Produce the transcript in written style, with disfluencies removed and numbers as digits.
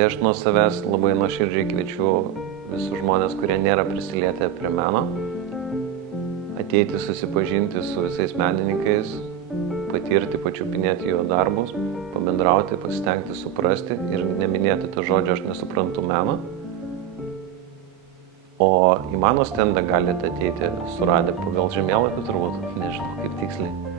Tai aš nuo savęs labai nuoširdžiai kviečiu visus žmonės, kurie nėra prisilietę prie meno, ateiti susipažinti su visais menininkais, patirti, pačiupinėti jo darbus, pabendrauti, pasistengti suprasti ir neminėti to žodžio aš nesuprantu meno. O į mano stendą galite ateiti suradę pagal žemėlapį turbūt, nežinau kaip tiksliai.